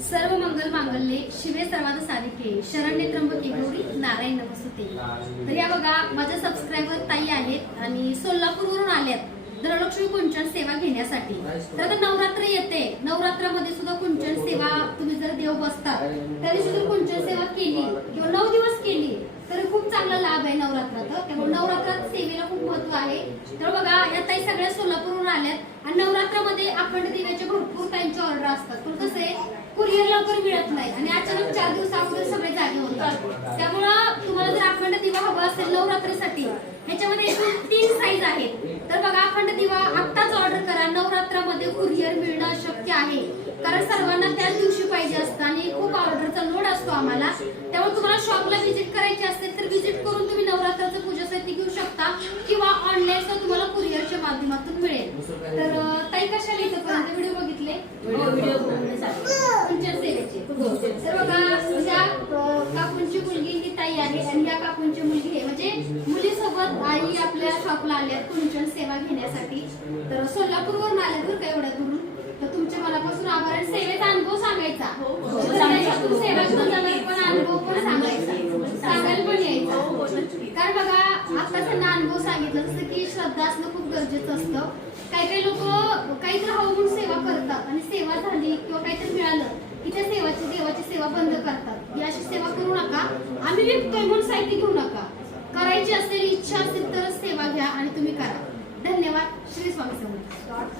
सर्व मंगल मांगल्ये शिवे सर्वात साधिके शरण्य त्र्यंबके गौरी नारायण नमस्ते. तर या बघा माझ्या सबस्क्रायबर ताई आहेत आणि सोलापूरवरून आल्यात. धनलक्ष्मी कुंचन सेवा घेण्यासाठी. तर आता नवरात्र येते. नवरात्रामध्ये सुद्धा कुंचन सेवा तुम्ही जर देव बसतात तरी सुद्धा कुंचन सेवा केली. किंवा नऊ दिवस केली तर खूप चांगला लाभ आहे नवरात्रात. त्यामुळे नवरात्रात सेवेला खूप महत्त्व आहे. तर बघा या ताई सगळ्या सोलापूरवरून आल्यात. आणि नवरात्रामध्ये अखंड दिव्याचे भरपूर त्यांच्या ऑर्डर असतात. पण कसं आहे कुरिअर लवकर मिळत नाही. आणि अचानक चार दिवस अगोदर सगळे जागे होतात. त्यामुळं तुम्हाला जर अखंड दिवा हवा असेल नवरात्रीसाठी ह्याच्यामध्ये एकूण तीन साईज आहेत. तर बघा अखंड दिवा आत्ताच ऑर्डर करा. नवरात्रामध्ये कुरिअर मिळणं अशक्य आहे. कारण सर्वांना त्याच दिवशी पाहिजे असतं आणि खूप ऑर्डरचा लोड असतो आम्हाला. त्यामुळे तुम्हाला शॉपला व्हिजिट करायची असेल तर व्हिजिट करून तुम्ही नवरात्राचं पूजासाठी घेऊ शकता किंवा ऑनलाईन तुम्हाला कुरिअरच्या माध्यमातून मिळेल तर अं, ताई कशाला इथं व्हिडिओ बघितले व्हिडिओ बनवण्यासाठी. कुंचन सेवेचे तर बघा ह्या अं, काकूंची मुलगी ही ताई आहे आणि या काकूंची मुलगी आहे. म्हणजे मुलीसोबत आई आपल्या शॉपला आल्या कुंचन सेवा घेण्यासाठी. तर सोलापूरवरून आल्या बरं का एवढ्या दुरून? तर तुमच्या मनापासून आभार आणि सेवेचा अनुभव सांगायचा. हो, हो. तर सेवा पण अनुभव पण सांगायचा. सांगायला पण हो, यायचा हो. कारण बघा आता त्यांना अनुभव सांगितलं जसं की श्रद्धा असणं खूप गरजेचं असतं. काही काही लोक काहीतरी हवं म्हणून सेवा करतात. आणि सेवा झाली किंवा काहीतरी मिळालं की त्या सेवाची देवाची सेवा बंद करतात. ही अशी सेवा नका. आम्ही विकतोय म्हणून साहित्य घेऊ नका. करायची असेल इच्छा असेल तरच सेवा घ्या आणि तुम्ही करा. धन्यवाद. श्री स्वामी समर्थ.